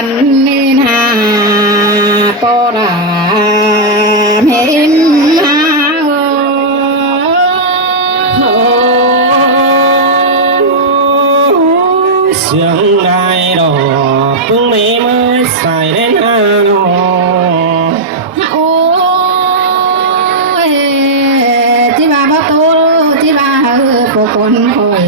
กันเนนาปอดาเห็นมาเสียงได้ดอกเพิ่งนี้เมื่อใส่เล่นอาโล โอ้ยที่ว่าพ่อโตที่ว่าพวกคนคอย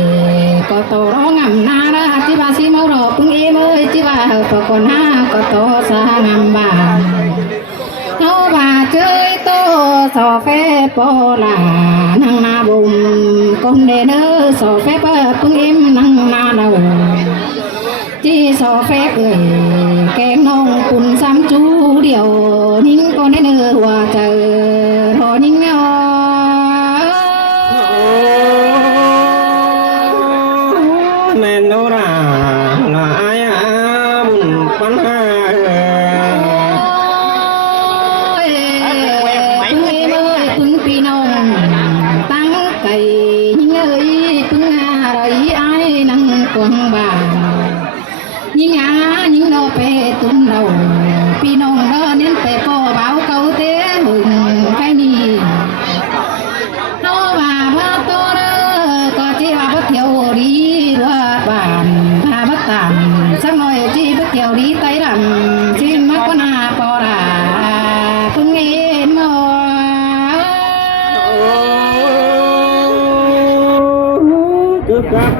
ก็โตร้องงำนาละที่ว่าสิมาหลอกพึ่งเอ้ยที่ว่าพวกคนหาก็โตสางำบานเขาว่าเจยโตสอเฟปอลานังนาบุมกงเดเนอสอเฟปพึ่งเอ็มนังนาเราจีสอเฟเอ่ยแกงน้องปุ่นซ้ำจูเดียวนิ่งก็ได้เนื้อว่าเจอรอนิ่งเนาะแม่นราลายบุญปัญหาพึ่งพี่น้องตั้งไก่ยิ่งเอ้ยพึ่งอะไรไอ้นั่งกวางบ้านยิ่งยิ่งเราไปตุ้มเราพี่น้องเราเน้นแต่ก็เบาเก่าเต้หึงแค่นี้เราว่าพ่อโตเด้อก็ที่ว่าพ่อเที่ยวดีว่าบ้านพาพ่อตามสักหน่อยที่พ่อเที่ยวดีไต้ดำที่มักว่านาปอราพึ่งเอ็นมอcứ các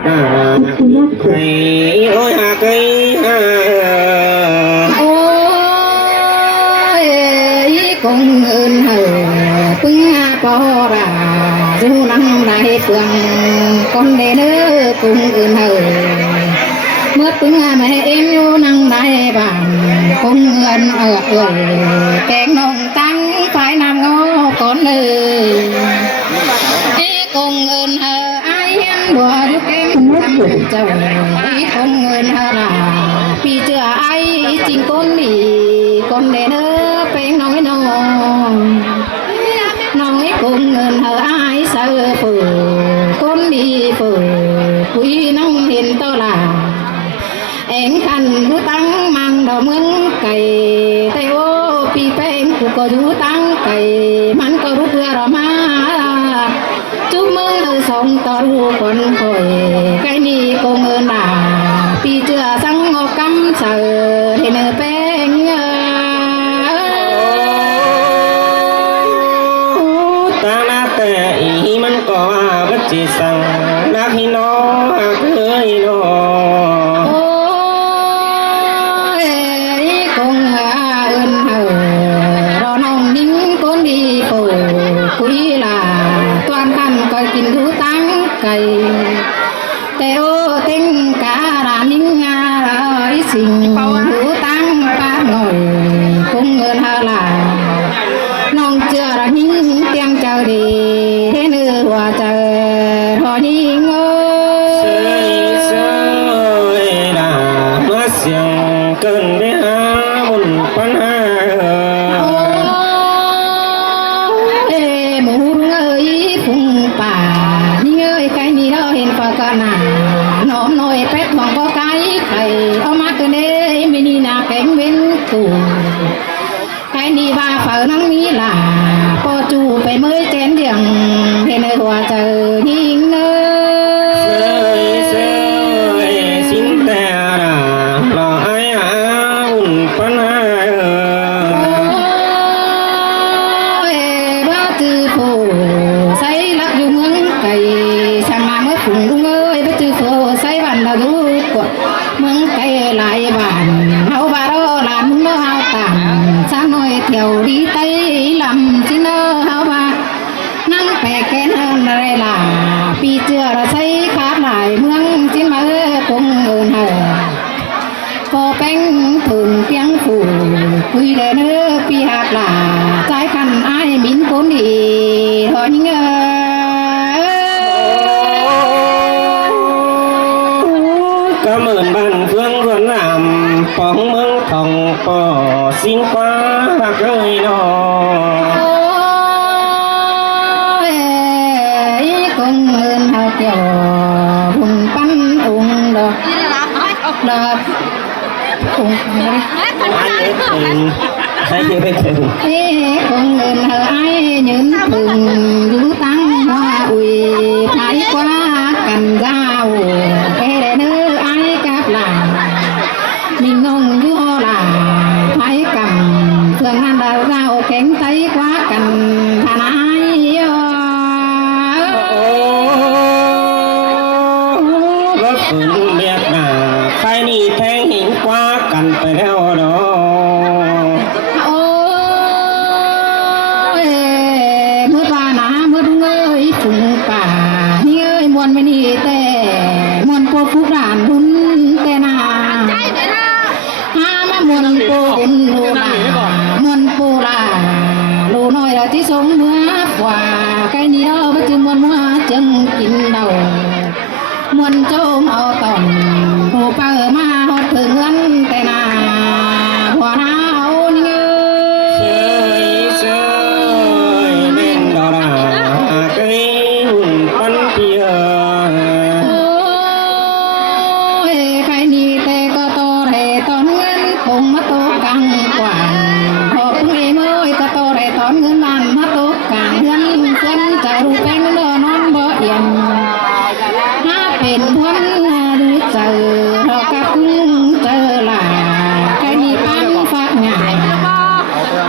thầy ơi hà cây ôi cùng ơn hờพึ่งปอราdu năng đại phượng con đê nữ cùng ơn hờเมื่อพึ่งแม่เอ็มอยู่นั่งได้บ้านคงเงินแกงนองตั้งฝ่ายนำงอก่อนเลยคงเงินไอ้ยังบัวยุกแกงทำเจ้าคงเงินล่ะพี่เจอไอ้จริงคนดีคนเดนเป็นน้อยน้องน้อยคงเงินไอ้เสือฝืนคนดีฝืนคุยน้องเห็นตัวล่ะเอ็งขันกูตั้งมังดอกเมืองไก่แต่โอ้พี่เป็นกูก็อยู่ตั้งไก่มันก็รู้เพื่อเรามาจุ๊บมือส่งต่อรู้คนคอยไก่นี่คงเงินด่าพี่เจือสังงอกำเสือเห็นเป็นตาหน้าแต่อีมันก็วัดจีสังนักฮิโนเคยโนไก่แต่โอ้เต็งการานิ่งงาไรสิ่งหูตั้งป้าหน่อยคงเงินหาลาน้องเจอระหิ้งเตียงเจ้าดีเห็นว่าเจอรอนิ่งเอ้ยด่ามาเสียงเกินไปหาบุญปัญหาหมูเอ้ยฟุ้งป่าน้องน้อยเป็ดมองก็ไก่ไข่เอามาตัวนี้ไม่นี่นาแกงเว้นตูไก่นี่ว่าเฝ้านั่งมีล่ะพอจูไปเมื่อเจนเดียงเห็นหัวเจอหิงเนอเสยสิงแต่ด่ารอไอ้อุ่นปัญหาว่าจือผู้ใส่ลักอยู่เมืองไก่ช่างมาเมื่อฝุ่งลุงเอ้ยว่าจือผู้ใส่วันเราดูกว่าเมืองไก่หลายบ้านเฮาว่าเราหลานมึงเนาะเฮาต่างสาวน้อยเที่ยวดีไต้ลำสิเนาะเฮาว่านั่งแปะแกนอะไรล่ะปีเจือเราใส่ขาดหลายเมืองสิมาคงเอินเฮาพอแป้งถึงเปียงฝูคุยเลยเนอปีหักหล่าใจคันไอ้มินคนดีหอยเงยก็เหมือนบ้านเพื่อนรวนรำปองเมืองทองปอสิ้นกว่ารักเลยนอคงเงินเฮาเกี่ยวหุ่นปั้นองดอกคง anh ấy thường thấy như thế thường ê con ơn hờ ai nhẫn thường du tăng hoa ui thái quá cần dao ê nữ ai cáp là mình nông vua là thái cầm thường ăn đào dao cánh tay quá cần thà ai lớp phượng biết là khai ni thang hình quá cần phải đeo đó ôi mướt ba ná mướt ơi phụng bà ni ơi muôn bên đi tê muôn cô phúc đàn đun tê na ha mà muôn cô bún lô là muôn cô là lô nói là chỉ sống mưa quả cái ni đó bất chừng muôn mua chân kín đầu muôn châu màu tổng hồ bờ ma hót thường ân tê na hoa nào ni ơi chơi lên đó là cái bắn tia ôi cái ni tê có to để tón ngân không mất to căng quản họ cũng em ơi có to để tón ngân bàn mất to càng ngân dân chạy ru canh nó non bờ yên haเป็นพ้นดูเจอเรากับเจอหลาใครมีปันฝากใหญ่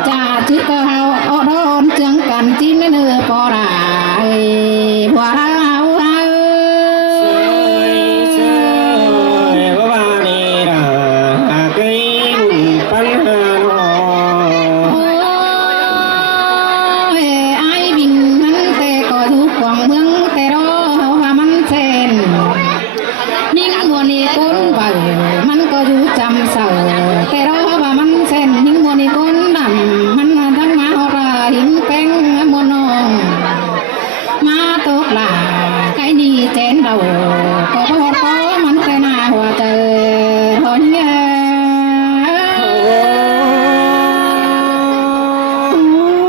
จ่าชื่อก็เฮาเอาดอนเจียงกันจิ้มเนื้อปอราบัวเราเฮา chơi có ba đi là cái bắn nó โอ้ยไอ้บินมันแต่ก็ทุกขวางเมืองแต่รอว่ามันเส้นยิ่งมัวนี่ก้นเบามันก็อยู่จำเศร้าแต่รอว่ามันเส้นยิ่งมัวนี่ก้นดำมันทั้งมาเอาราหินแป้งมัวนองมาตกหลาไก่นี่เจนเราก็พอก็มันแต่หน้าหัวเจอทนเงา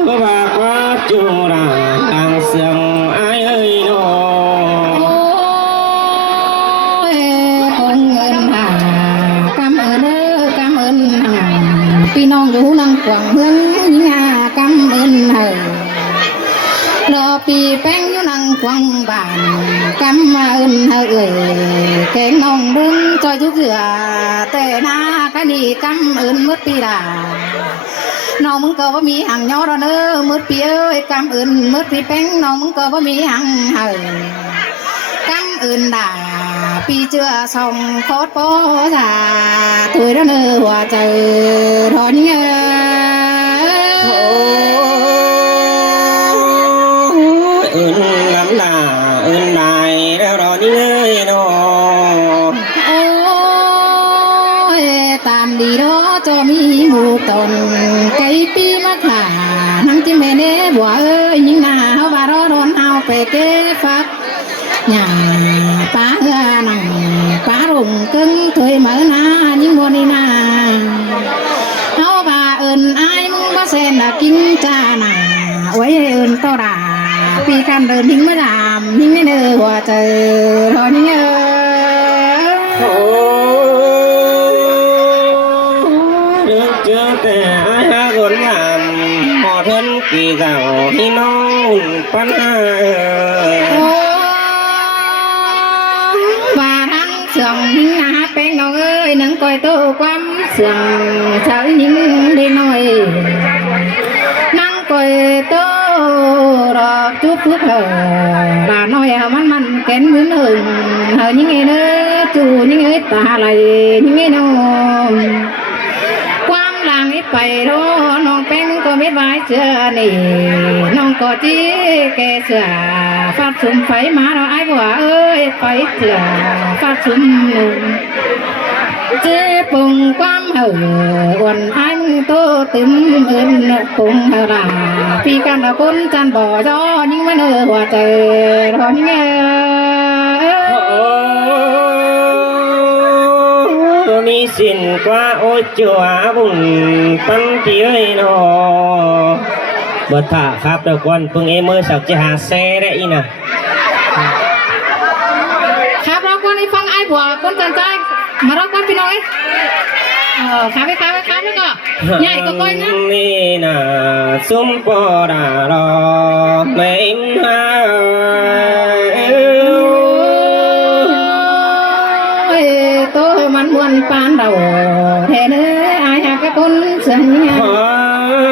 có bà quá chu là hàng sương ai ơi nó โอ้ยคงเงินหากำเอินกำเอินหาพี่น้องอยู่นังกวางเมืองยิงากำเอินหารอปีแป้งอยู่นังกวางบ้านกำมาเอินเอ่ยแกงน้องดึงจอยจุกเสือแต่หน้ากันนี่กำเอินมืดปีดาน้องมึงก็ว่ามีหังยอรอเนอมืดปีเอ้ยกำเอินมืดปีแป้งน้องมึงก็ว่ามีหังcắm ơn đà pi chưa xong khót bó già tuổi đó nơ hòa trời thôi nhớ ơn lắm là ơn này đó đó đi ơi nó ôi tạm đi đó cho mi mù tồn cây pi mắc hà nắng chim mẹ nế bùa ơi nhưng nào bà đó đón ao về kế pháp nhà phá nằng phá rùng cưng thuê mở na những môn đi na nó bà ơn ai mong bác sen là kinh cha nà quấy ơn to đà vì can đơn những mới làm những cái nơi hòa trời thôi những được chưa thể ai ha còn làm họ thân kỳ giàu thì nó bắn và thằng sườn những na bên nó ơi nắng coi tô quắm sườn chơi những đi nói nắng coi tô rồi chút phút hờ bà nói man kén mướn hờ những ngày nữa chủ những ngày ta lại những ngày nào quam làng ít bày đó non bên có biết vài chưa nè non có chỉ kẻ sửa phát súng phải má đó ai của ơi phải sửa phát súng chế bùng quam hở quần anh tô tím ơn cùng hở là vì can là con chăn bỏ cho những mấy nơi hòa trời đó nghe mi xin qua ôi chùa bùn bắn tiếng nó bật thả khắp được con phương em ơi sao chỉ hà xe đấy nèครับเราคนให้ฟังไอ้บัวคนจันใจมาเราคนพี่น้อย khá với khá với khá nữa cọ nhảy có coi nhá ni na sum po đà lo mến ha tôi mắn buồn pan đầu thế nữa ai ha cái con sừng nha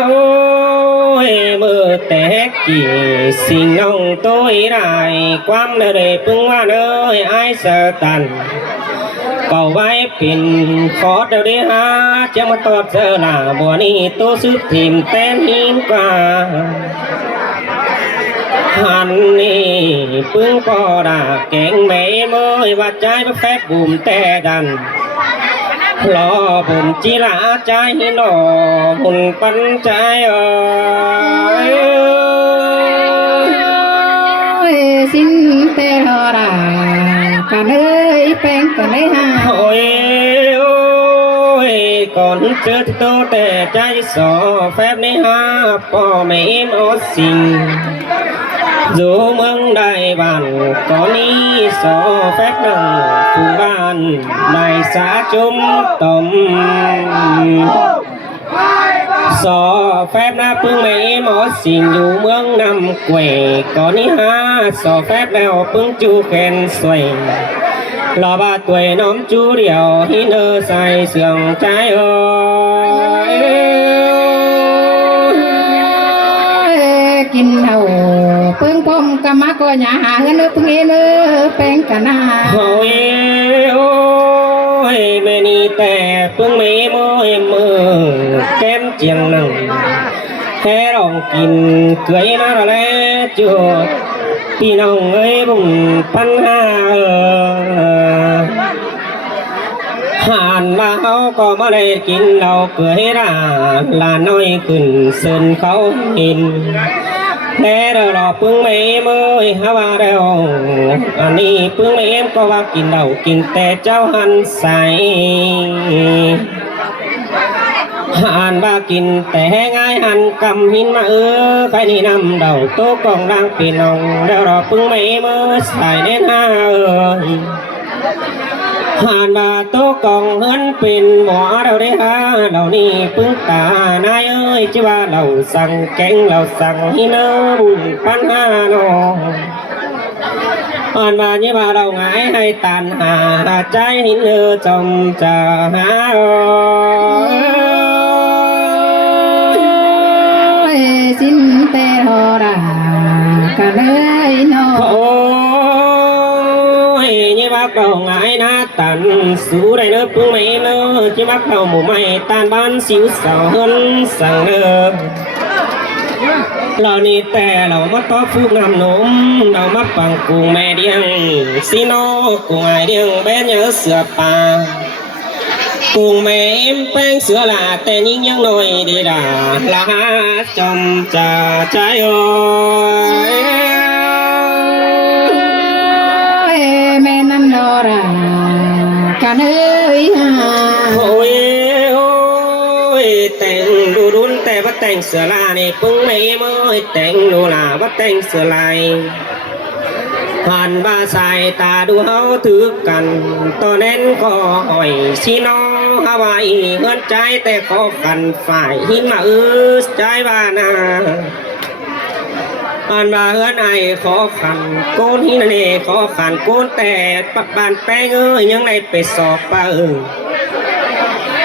ôi mơ té kỳ xin ông tôi lại quam nơi để bưng hoa nơi ai sợ tàn cầu vai pin khó đâu đi ha chẳng mà tốt giờ là buồn đi tôi giúp tìm tên hiên qua hắn đi bưng có đã kẹn mẹ mới và trái với phép bùm tè đàn lo bùm chỉ là trái nó bùm bắn trái ơi xin tê hò đà cả nơi pen cả nơi ha ôi ôi còn chưa tô tè trái sò phép này ha bỏ mẹ em ó xin dù mừng đại bản có ní so phép đằng cùng bàn đại xã chúng tổng so phép na phương mấy mó xin dù mương nằm quẩy có ní ha so phép đeo phương chu khen xoay lò ba tuổi nóm chú điều hi nơ sai sườn trái ơi kinh hầu phương phong ca má có nhà hà hơn nữa phương em nữa pen cả na ôi ôi mẹ ni tè phương mẹ môi mơ kém chiang nằng thế rong kín cưới nó là lẽ chưa tì nòng ơi bùng pan ha hàn mà hao có mà đây kín đầu cưới ra là nóiขึ้นsơn khấu nhìn thế rồi đó phương mấy mới hả ba đâu anh đi phương mấy em có ba kín đầu kín tè cháu hắn say hàn ba kín tè ngay hắn cầm hin mà cái này nằm đầu tô còn đang pin lòng đâu đó phương mấy mới xài đến ha ơi hàn bà tô còn hơn pin mỏ đâu đấy ha đầu ni phương tà nai ơi chứ ba lầu sang cánh lầu sang hi nơ bùn pan ha nó hàn bà như bà đầu ngái hay tàn hà trái hi nơ trong trà ha ơi xin tê hò đà cả nơi nó như bác đầu ngái na tàn sú đây nữa phương mấy nữa chứ bác đầu mù mày tan ban xíu sầu hơn sang nữa lò ni tè lò mắt to phúc nằm nốm đầu mắt bằng cùng mẹ điên xin nó cùng ai điên bé nhớ sửa pa cùng mẹ em bánh sữa là tè nhìn những nồi đi đà là trong trà trái ơi mẹ năn đò ra cả nơi ha ôi ôi tèn đu đun tè bắt tèn sửa là này phương mấy em ơi tèn đu là bắt tèn sửa lại hàn ba xài ta đu háo thứ cần to nên có hỏi xin nó hao bài hơn trái tè khó khăn phải hin mà trái ba na anh bà hơn ai khó khăn côn hi nè khó khăn côn tè bạc bàn pe ơi những này phải sọp ba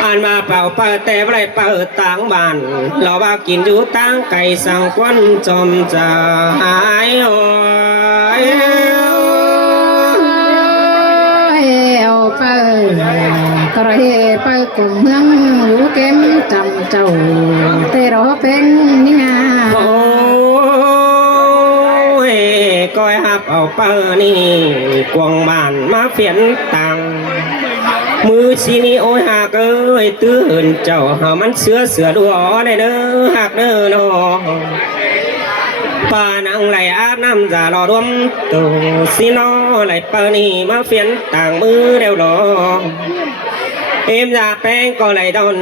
anh bà bảo ba tè lại ba táng bàn lò ba kín du táng cày sang quân chom trà hai ơi eo pa rồi pa cùng hương lũ kém trầm trầu tê đó bên nha coi hạp ở bờ ni quăng bàn má phiền tàng mưa xin ôi hạc ơi tứ hờn chầu hờ mắn sửa đùa này đỡ hạc đỡ nó bà nặng lại áp năm già lò đuông tù xin nó lại bờ ni má phiền tàng mưa đều đó em ra bên có lại đòn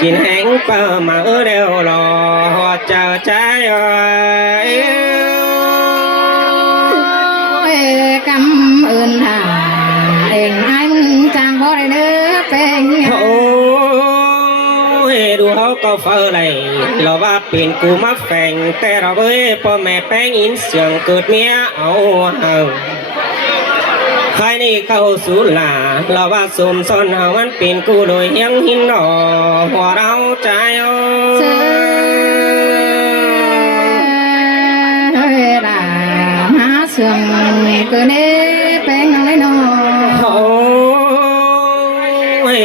kín hánh bờ mà đều lò họ chờ trái ơi cảm ơn hà em ai mừng chàng có đây nữa bên ดูเขาก็เฟอไรเราว่าเป็นกูมาแฝงแต่เราเอ้ยพ่อแม่แป้งอินเสียงเกิดเมียเอาใครนี่เข้าสู่หลาเราว่าสมซ้อนเฮามันเป็นกูโดยเฮียงหินหนอหัวเราใจโอ้ เจ้าด่ามาเสื่องเกินเอ้แป้งน้อยน้อ โอ้ย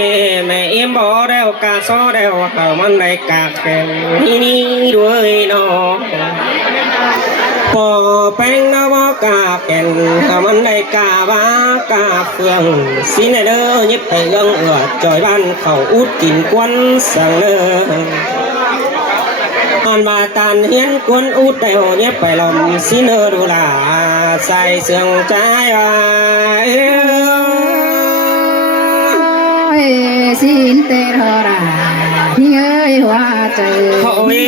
แม่เอ็มบ่แล้วกาซ้อแล้วเฮามันได้กาแข่งนี่ด้วยเนาะพอแป้งนวกาแก่นถ้ามันได้กาบ้ากาเฟืองสิเนเด้อยิบไปเรื่องจอยบ้านเขาอุดกินกวนสั่งเด้ออันมาตานเฮียนกวนอุดได้หัวยิบไปลมสิเนอดูลาใส่เสื่องใจว่าสินเตอราพี่เอ้ยว่าเจอ โอ้ย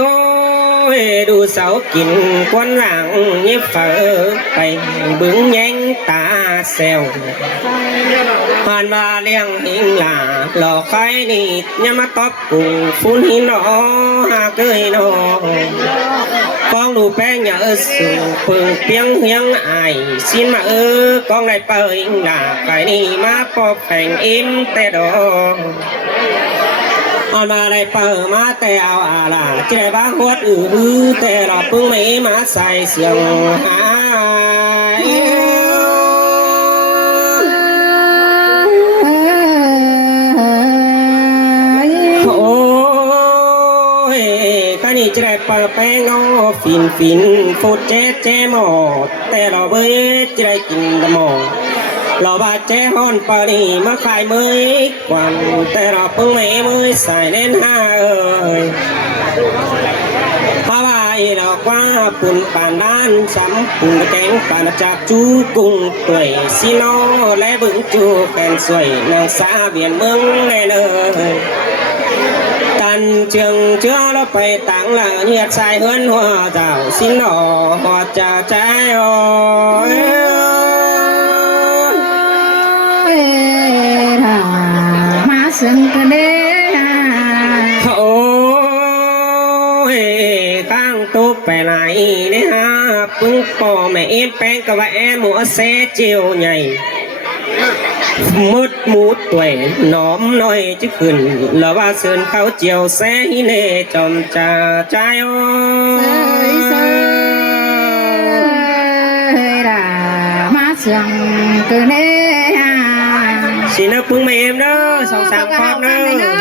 โอ้ยดูเสากินกวนหลังยิบเฝอไปบึงแยงตาแซวผ่านมาเลี้ยงหิงหลาหลอกใครนี่ยังมาตบกูฟุ้นหินหนอหาเกยหนอฟ้องดูแป้งอย่าสู่ปึงเปียงเฮียงอายสินมากองได้เปิงหลาใครนี่มาปอบแข่งอินแต่ดออันมาได้เปิดมาแต่เอาอาล่ะเจ้าบ้าหัวแต่เราเพิ่งไม่มาใส่เสียงหายโอ้ยก็นี่จะได้เปิดแป้งเอาฟินฟูดเจ๊หมดแต่เราเบ้จะได้กินตะหมดเราบาดเจ้ฮอนปานีมาขายมือกวันแต่เราเพิ่งไม่มือใส่เล่นห้าเอ้ยเพราะว่าเราว่าปุ่นป่านด้านซ้ำปุ่นแกงป่านจากจูกุ้งตัวยซีโนและบึงจูแกนสวยนางสาเบียนเมืองแน่เลยตันเจืองเชื่อเราไปต่างหลังเหยียดใส่เฮือนหัวเจ้าซีโนหัวเจ้าใจโอ้ยมาเสื่องเกินเอ้ โอ้ยข้างตุ๊กไปไหนเนี่ยฮะปึ้งปอแม่เอ็มแป้งกับว่าแอมหมูเสเจียวใหญ่มุดหมูตัวหนอมน้อยจะขึ้นแล้วว่าเสือนเขาเจียวแสฮิเนจอมจ่าใจโอ้ย มาเสื่องเกินเอ้ สินะปึ้งแม่เอ็มเด้อ2-3 ครอบเด้อ